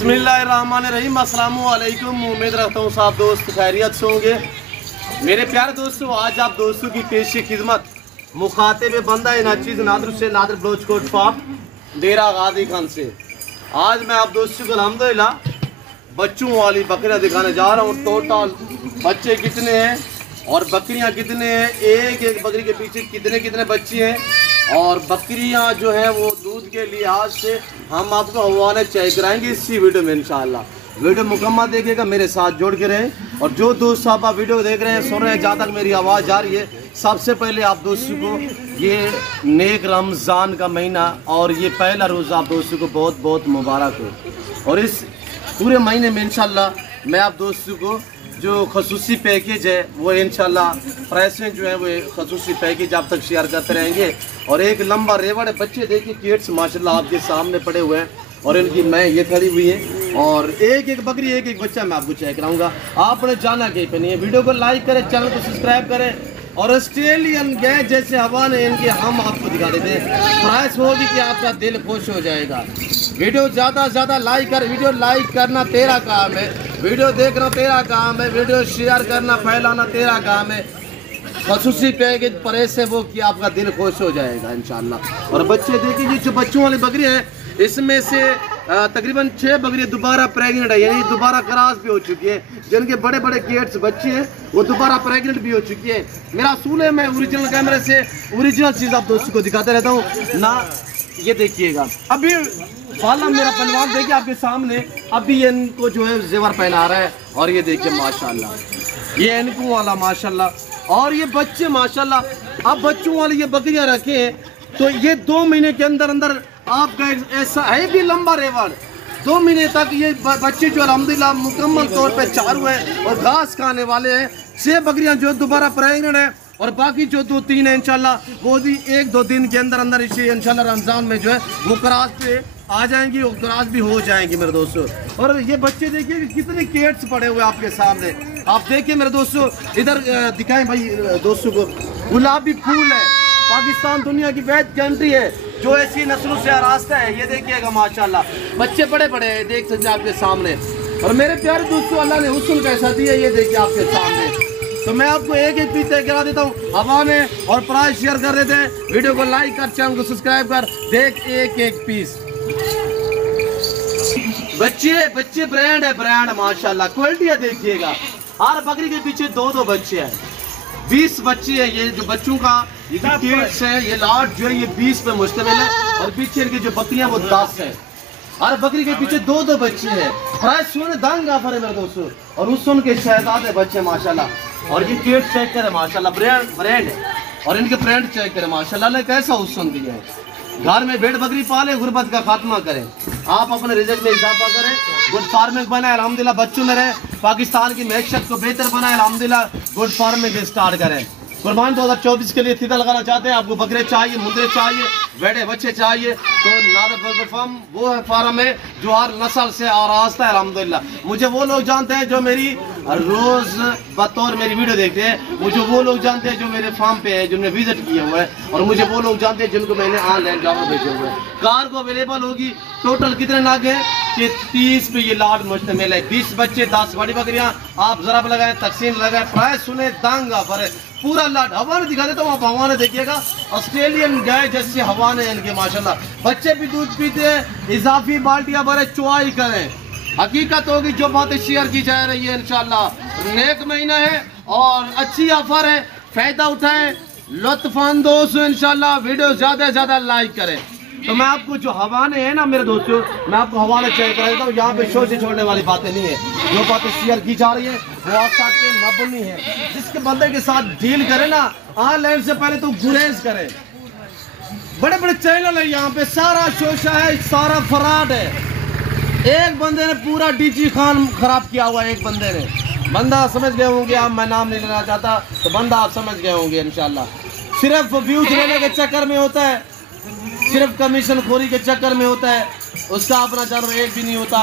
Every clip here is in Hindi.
बिस्मिल्लाहिर्रहमानिर्रहीम। अस्सलामु अलैकुम। उम्मीद रखता हूँ सब दोस्त खैरियत से होंगे। मेरे प्यारे दोस्तों, आज आप दोस्तों की पेश खिदमत मुखातिब बंदा नाचीज़ नादर से नादर बलोचकोट फाप डेरा गाजी खान से आज मैं आप दोस्तों को अल्हम्दुलिल्लाह बच्चों वाली बकरियाँ दिखाने जा रहा हूँ। टोटल बच्चे कितने हैं और बकरियाँ कितने हैं, एक एक बकरी के पीछे कितने कितने बच्चे हैं, और बकरियां जो है वो दूध के लिहाज से हम आपको हवाले चेक कराएंगे इसी वीडियो में। इंशाल्लाह वीडियो मुकम्मल देखिएगा, मेरे साथ जुड़ के रहें। और जो दोस्त साहब आप वीडियो देख रहे हैं, सुन रहे हैं, जहाँ तक मेरी आवाज़ जा रही है, सबसे पहले आप दोस्तों को ये नेक रमज़ान का महीना और ये पहला रोज़ा आप दोस्तों को बहुत बहुत मुबारक हो। और इस पूरे महीने में इंशाल्लाह मैं आप दोस्तों को जो खसूसी पैकेज है वो इंशाल्लाह प्राइसें जो है वो खसूसी पैकेज आप तक शेयर करते रहेंगे। और एक लंबा रेवड़ है, बच्चे देखिए किड्स माशाल्लाह आपके सामने पड़े हुए हैं और इनकी मैं ये खड़ी हुई है और एक एक बकरी एक एक बच्चा मैं आपको चेक कराऊंगा। आपने जाना कहीं पे नहीं है, वीडियो को लाइक करें, चैनल को सब्सक्राइब करें। और ऑस्ट्रेलियन गए जैसे हवा ने इनके हम आपको दिखा देते हैं, प्राइस होगी कि आपका दिल खुश हो जाएगा। वीडियो ज़्यादा से ज़्यादा लाइक कर, वीडियो लाइक करना तेरा काम है, वीडियो देखना तेरा काम है, वीडियो शेयर करना फैलाना तेरा काम है। खसूसी पैकेज परेज से वो कि आपका दिल खुश हो जाएगा इंशाल्लाह। और बच्चे देखिए जो बच्चों वाली बकरी है, इसमें से तकरीबन 6 बकरियाँ दोबारा प्रेग्नेंट है, यानी दोबारा क्रॉस भी हो चुकी है। जिनके बड़े बड़े गेट्स बच्चे हैं वो दोबारा प्रेग्नेंट भी हो चुकी है। मेरा असूल है, मैं ओरिजिनल कैमरे से ओरिजिनल चीज़ आप दोस्तों को दिखाते रहता हूँ ना। ये देखिएगा, अभी वाला मेरा पहलवान देखिए आपके सामने, अभी इनको जो है जेवर पहना रहा है। और ये देखिए माशाल्लाह, ये इनको वाला माशाल्लाह, और ये बच्चे माशाल्लाह। अब बच्चों वाली ये बकरियां रखे हैं तो ये 2 महीने के अंदर अंदर आपका ऐसा है भी लंबा रेवड़, 2 महीने तक ये बच्चे जो अल्हम्दुलिल्लाह मुकम्मल तौर पे चारू है और घास खाने वाले हैं। 6 बकरियां जो दोबारा प्रेग्नेंट है और बाकी जो 2-3 है इंशाल्लाह वो भी 1-2 दिन के अंदर अंदर इसे इंशाल्लाह रमज़ान में जो है वो क्रॉस पे आ जाएंगी और क्रॉस भी हो जाएंगी मेरे दोस्तों। और ये बच्चे देखिए कितने केट्स पड़े हुए आपके सामने, आप देखिए मेरे दोस्तों, इधर दिखाएं भाई दोस्तों को। गुलाबी फूल है, पाकिस्तान दुनिया की बेस्ट कंट्री है जो ऐसी नस्लों से आरास्ता है। ये देखिएगा माशाल्लाह, बच्चे बड़े बड़े हैं, देख सकते हैं आपके सामने। और मेरे प्यारे दोस्तों, अल्लाह ने हुस्न कैसा दिया ये देखिए आपके सामने। तो मैं आपको एक एक पीस तय करा देता हूँ हवा में, और प्राइस शेयर कर देते हैं। वीडियो को लाइक कर, चैनल को सब्सक्राइब कर, देख एक एक पीस। बच्चे ब्रांड है, ब्रांड माशाल्लाह, क्वालिटी है। देखिएगा हर बकरी के पीछे 2-2 बच्चे हैं, 20 बच्चे हैं। ये जो बच्चों का ये जो केट्स है, ये लाट जो है ये 20 पे मुश्तमिल है, और पीछे की जो बकरियां वो 10 है। हर बकरी के पीछे 2-2 बच्चे हैं। प्राइस सुन दंग ऑफर है मेरे दोस्तों, और उस सुन के शहजाद है बच्चे माशाल्लाह। और ये केट चेक करें माशाल्लाह, ब्रांड है। और इनके ब्रांड चेक करें माशाल्लाह, ने कैसा हुस्न दिया है। घर में भेड़ बकरी पाले, गुर्बत का खात्मा करें, आप अपने रिजल्ट में इजाफा करें, गुड फार्मिंग बनाए अल्हम्दुलिल्लाह, बच्चों में रहे, पाकिस्तान की मैशत को बेहतर बनाए अल्हम्दुलिल्लाह, गुड फार्मिंग स्टार्ट करें। कुर्बान 2024 के लिए तीदा लगाना चाहते हैं, आपको बकरे चाहिए, मुंदरे चाहिए, भेड़े बच्चे चाहिए, तो नादर बर्गर फार्म वो है फार्म है जो हर नस्ल से आरास्ता है अल्हम्दुलिल्लाह। मुझे वो लोग जानते हैं जो मेरी रोज बतौर मेरी वीडियो देखते हैं, मुझे वो लोग जानते हैं जो मेरे फार्म पे है, जिन्होंने विजिट किया हुआ है, और मुझे वो लोग जानते हैं जिनको मैंने ऑनलाइन जाकर भेजे हुए हैं। कार को अवेलेबल होगी। टोटल कितने नाग है कि 30 पे ये लाट मुश्तमिल है, 20 बच्चे, 10 बड़ी बकरियां। आप जरा लगाए, तकसीम लगाए, प्राइस सुने दांग ऑफर है, पूरा लाट। हवा ने दिखा देता हूँ, आप हवा ने देखिएगा, ऑस्ट्रेलियन गाय जैसे हवा ने इनके माशाल्लाह। बच्चे भी दूध पीते हैं, इजाफी बाल्टियां भरे, चुआई करें। हकीकत होगी जो बातें शेयर की जा रही है इंशाल्लाह। नेक महीना है और अच्छी ऑफर है, फायदा उठाएं, लुत्फानंदोज इंशाल्लाह। वीडियो ज्यादा से ज्यादा लाइक करें। तो मैं आपको जो हवाने है ना मेरे दोस्तों, मैं आपको हवाले चेक करा देता हूँ। यहाँ पे शो से छोड़ने वाली बातें नहीं है, जो बातें शेयर की जा रही है वो आप साथ में मबनी है। जिसके बंदे के साथ डील करे ना ऑनलाइन से पहले तो गुरेज करे। बड़े बड़े चैनल है यहाँ पे, सारा शोशा है, सारा फराड है। एक बंदे ने पूरा डीजी खान खराब किया हुआ है, एक बंदे ने। बंदा समझ गए होंगे आप, मैं नाम नहीं लेना चाहता, तो बंदा आप समझ गए होंगे इंशाल्लाह। सिर्फ व्यूज लेने के चक्कर में होता है, सिर्फ कमीशन खोरी के चक्कर में होता है, उसका अपना जरूर एक भी नहीं होता।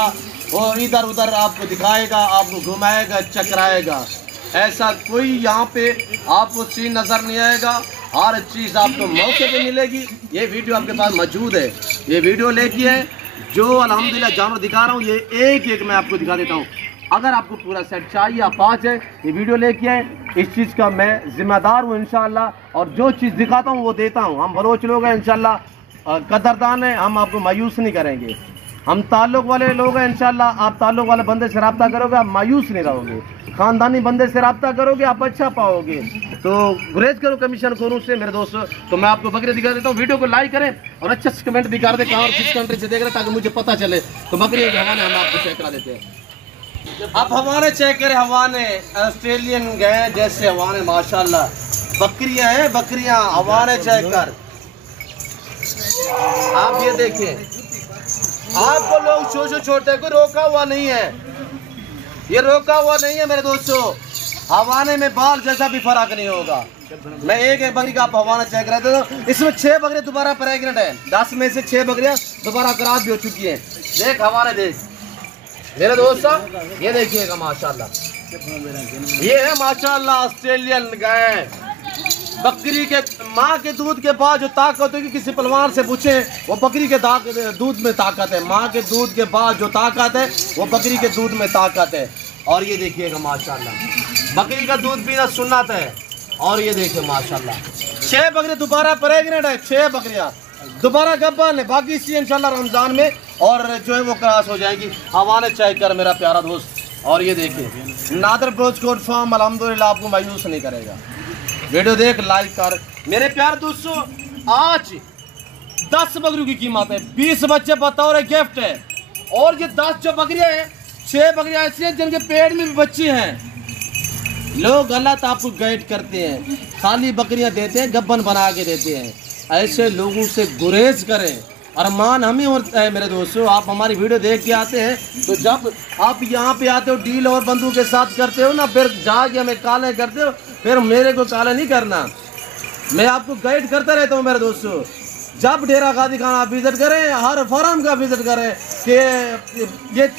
वो इधर उधर आपको दिखाएगा, आपको घुमाएगा, चकराएगा। ऐसा कोई यहाँ पे आपको सीन नजर नहीं आएगा। हर चीज़ आपको मौके पे मिलेगी। ये वीडियो आपके पास मौजूद है, ये वीडियो लेके है जो अल्हम्दुलिल्लाह जानवर दिखा रहा हूँ ये एक एक मैं आपको दिखा देता हूँ। अगर आपको पूरा सेट चाहिए आप 5 है ये वीडियो लेके आए, इस चीज़ का मैं जिम्मेदार हूँ इंशाल्लाह। और जो चीज़ दिखाता हूँ वो देता हूँ। हम बलोच लोग हैं इंशाल्लाह, कदरदान है, हम आपको मायूस नहीं करेंगे। हम ताल्लुक़ वाले लोग हैं इंशाल्लाह। आप ताल्लुक़ वाले बंदे से रब्ता करोगे आप मायूस नहीं रहोगे, ख़ानदानी बंदे से रब्ता करोगे आप अच्छा पाओगे। तो गुरेज करो कमीशन खोरों से मेरे दोस्तों। तो मैं आपको बकरी दिखा देता हूँ, वीडियो को लाइक करें और अच्छे से कमेंट भी कर दें कहाँ और किस कंट्री से देख रहे हैं ताकि मुझे पता चले। तो बकरी के हवाने हम आपको चेक करा देते हैं। अब हवाने चेक करें, हवाने ऑस्ट्रेलियन गए जैसे हवाने माशाल्लाह बकरियां हैं, बकरियां हवाने चेक कर। आप ये देखें, आपको लोग छोटे को रोका हुआ नहीं है, ये रोका हुआ नहीं है मेरे दोस्तों। हवाने में बाल जैसा भी फर्क नहीं होगा। मैं एक एक बकरी का आप हवाना चेक कर देता हूँ। इसमें 6 बकरियां दोबारा प्रेग्नेंट है, 10 में से 6 बकरियां दोबारा खराब भी हो चुकी हैं। देख हवाने देख मेरे दोस्तों, ये देखिएगा माशाल्लाह, ये है माशाल्लाह ऑस्ट्रेलियन गाय। बकरी के माँ के दूध के बाद जो ताकत होगी, किसी पहलवान से पूछे वो बकरी के दूध में ताकत है। माँ के दूध के बाद जो ताकत है वो बकरी के दूध में ताकत है। और ये देखिएगा माशाल्लाह बकरी का दूध पीना सुन्नत है। और ये देखिए माशाल्लाह 6 बकरियां दोबारा प्रेग्नेंट है, 6 बकरियां दोबारा गब्बन है। बाकी इसी इंशाल्लाह रमजान में और जो है वो क्रॉस हो जाएगी। हवाने चेक कर मेरा प्यारा दोस्त। और ये देखिए नादर ब्रोच कोट फार्म अल्हम्दुलिल्लाह आपको मायूस नहीं करेगा। वीडियो देख लाइक कर मेरे प्यारे दोस्तों। आज 10 बकरियों की कीमत है, 20 बच्चे बतौर गिफ्ट है। और ये 10 जो बकरियां हैं, 6 बकरियां ऐसी हैं जिनके पेट में भी बच्चे हैं। लोग गलत आपको गाइड करते हैं, खाली बकरियां देते हैं, गब्बन बना के देते हैं। ऐसे लोगों से गुरेज करें। अरमान हमें होता है मेरे दोस्तों, आप हमारी वीडियो देख के आते हैं तो जब आप यहाँ पे आते हो डील और बंदूक के साथ करते हो ना, फिर जाके हमें काले करते हो, फिर मेरे को काले नहीं करना। मैं आपको गाइड करता रहता हूँ मेरे दोस्तों। जब डेरा गादी खाना आप विजिट करें, हर फार्म का विजिट करें कि ये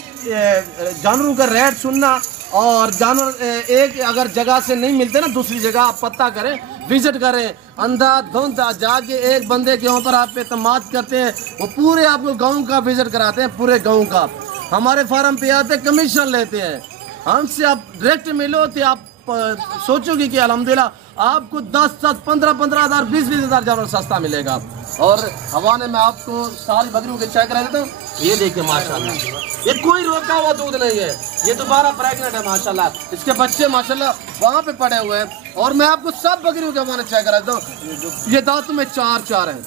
जानवरों का रेट सुनना और जानवर एक अगर जगह से नहीं मिलते ना दूसरी जगह आप पता करें, विजिट करें। अंधा धुंध जाके एक बंदे के ऊपर आप पे एतमाद करते हैं, वो पूरे आपको गांव का विजिट कराते हैं, पूरे गांव का। हमारे फार्म पे आते कमीशन लेते हैं, हमसे आप डायरेक्ट मिलो तो आप सोचोगे कि अल्हम्दुलिल्लाह आपको 10-10, 15-15 हज़ार, 20-20 हज़ार जानवर सस्ता मिलेगा। और हवाने में आपको सारी बकरियों के चेक करा देता हूँ। ये देखिए माशाल्लाह ये कोई रोका हुआ दूध नहीं है, ये दोबारा प्रेग्नेंट है माशाल्लाह। इसके बच्चे माशाल्लाह वहाँ पे पड़े हुए हैं। और मैं आपको सब बकरियों के हवाने चेक करा देता हूँ। ये दांत में 4 हैं,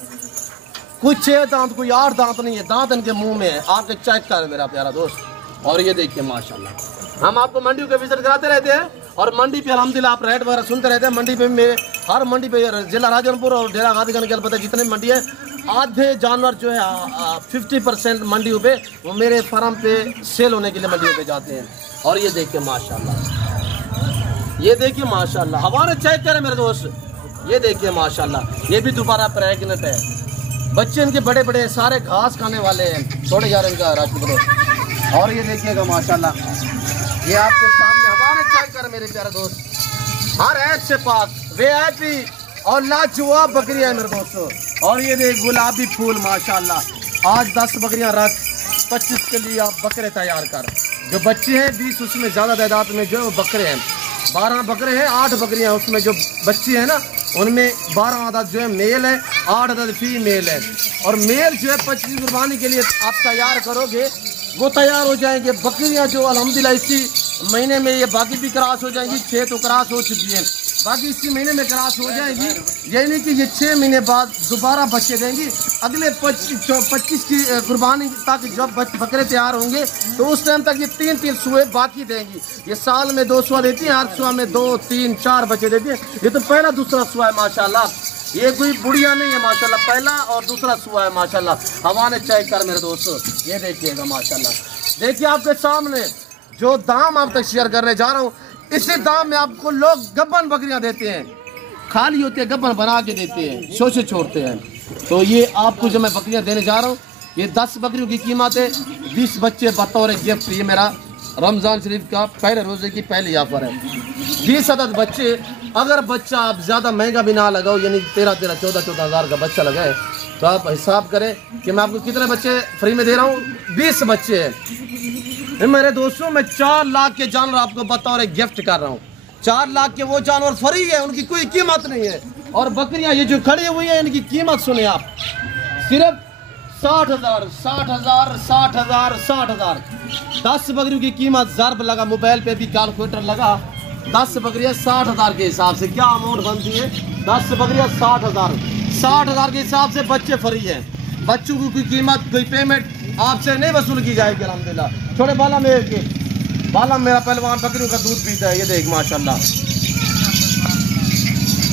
कोई 6 दांत, कोई 8 दांत नहीं है, दांत इनके मुंह में है। आके चेक कर मेरा प्यारा दोस्त। और ये देखिए माशाल्लाह हम आपको मंडियों के विजिट कराते रहते हैं और मंडी पे अल्हम्दुलिल्लाह आप रेट वगैरह सुनते रहते हैं। मंडी पे मेरे हर मंडी पे जिला राजनपुर और डेरा गादी खान के पता जितने मंडी है, आधे जानवर जो है 50% मंडियों पे वो मेरे फार्म पे सेल होने के लिए मंडियों पे जाते हैं। और ये देखिए माशाल्लाह, ये देखिए माशाल्लाह हमारे चेक करें मेरे दोस्त। ये देखिए माशाल्लाह ये भी दोबारा प्रेग्नेंट है, बच्चे इनके बड़े बड़े सारे घास खाने वाले हैं, छोड़े जा रहे हैं इनका राजपुर। और ये देखिएगा माशाल्लाह ये आपके सामने हमारे चेक कर मेरे प्यारे दोस्त। हर ऐप से पाक VIP और लाजवाब बकरियां है मेरे दोस्तों। और ये देख गुलाबी फूल माशाल्लाह। आज 10 बकरियां रख, 25 के लिए आप बकरे तैयार कर। जो बच्चे हैं 20, उसमें ज़्यादा तादाद में जो है वो बकरे हैं। 12 बकरे हैं, 8 बकरियां, उसमें जो बच्चे हैं ना उनमें 12 अदद जो है मेल है, 8 अदद फीमेल है। और मेल जो है 25 कुर्बानी के लिए आप तैयार करोगे वो तैयार हो जाएंगे। बकरियां जो अल्हम्दुलिल्लाह इसी महीने में ये बाकी भी क्रॉस हो जाएंगी, 6 तो क्रॉस हो चुकी हैं, बाकी इसी महीने में क्रॉस हो जाएगी। ये नहीं कि ये 6 महीने बाद दोबारा बच्चे देंगी। अगले 25 की कुर्बानी तक जब बकरे तैयार होंगे तो उस टाइम तक ये 3-3 सुए बाकी देंगी। ये साल में 2 सुआ देती हैं, हर सुआ में 2, 3, 4 बच्चे देती हैं। ये तो पहला दूसरा सुआ है माशाल्लाह, ये कोई बुढ़िया नहीं है माशाल्लाह, पहला और दूसरा सुआ है माशाल्लाह। हवाने चेक कर मेरे दोस्तों, ये देखिएगा माशाल्लाह। देखिए आपके सामने जो दाम आप तक शेयर करने जा रहा हूँ, इसी दाम में आपको लोग गब्बन बकरियां देते हैं, खाली होती है गब्बन बना के देते हैं, शोषे छोड़ते हैं। तो ये आपको जो मैं बकरियां देने जा रहा हूँ, ये 10 बकरियों की कीमत है, 20 बच्चे बतौर गिफ्ट। ये मेरा रमज़ान शरीफ का पहले रोज़े की पहली ऑफर है। 20 अदद बच्चे, अगर बच्चा आप ज़्यादा महंगा भी ना लगाओ, यानी 13-14 हज़ार का बच्चा लगाए तो आप हिसाब करें कि मैं आपको कितने बच्चे फ्री में दे रहा हूँ। 20 बच्चे हैं मेरे दोस्तों। मैं 4 लाख के जानवर आपको बतौर एक गिफ्ट कर रहा हूँ। 4 लाख के वो जानवर फ्री है, उनकी कोई कीमत नहीं है। और बकरियां ये जो खड़ी हुई है इनकी कीमत सुने आप, सिर्फ 60,000 60,000 60,000 60,000। 10 बकरियों की कीमत ज़रब लगा, मोबाइल पे भी कैलकुलेटर लगा। 10 बकरियां 60,000 के हिसाब से क्या अमाउंट बनती है। 10 बकरियां 60,000, 60,000 के हिसाब से बच्चे फ्री हैं। बच्चों की कोई कीमत कोई पेमेंट आपसे नहीं वसूल की जाएगी अल्हम्दुलिल्लाह। छोटे बाला मेरा पहलवान बकरियों का दूध पीता है। ये देख माशाल्लाह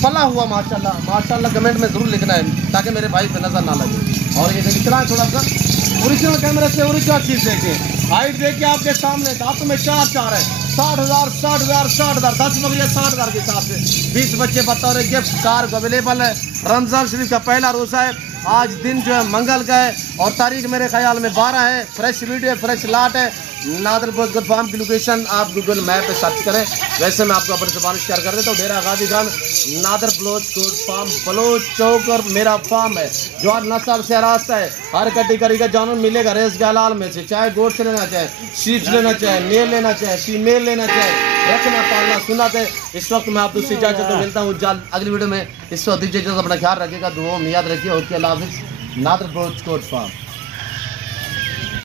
पला हुआ माशाल्लाह माशाल्लाह। कमेंट में जरूर लिखना है ताकि मेरे भाई पे नजर ना लगे। और ये दिखना थोड़ा सा ओरिजिनल कैमरे से ओरिजिनल चीज देखिए। हाइट देखिए आपके सामने, दांतों में 4 है। 60,000 60,000 60,000। 10 बकरियां 60,000 के हिसाब से 20 बच्चे बतौर गिफ्ट कार अवेलेबल है। रमजान शरीफ का पहला रोज़ा है। आज दिन जो है मंगल का है और तारीख मेरे ख्याल में 12 है। फ्रेश वीडियो फ्रेश लाट है। नादर ब्लोच कोट फार्म की लोकेशन आप गूगल मैप पे सर्च करें। वैसे मैं आपको अपनी जुबान शेयर कर देता हूँ। डेरा गाजी खान नादर ब्लोच कोट फार्म बलोच चौक और मेरा फार्म है जो हर नस्ल से रास्ता है। हर कैटेगरी का जानवर मिलेगा रेस के हलाल में से, चाहे गोट से लेना चाहे, शीप लेना चाहे, मेल लेना चाहे, फीमेल लेना चाहे, रखना पालना सुनना है। इस वक्त मैं आपसे इजाजत तो मिलता हूँ जल्द अगली वीडियो में। इस वक्त अपना ख्याल रखिएगा, दुआ में याद रखिए। ओके अल्लाह हाफिज़। नादर ब्लोच कोट फार्म।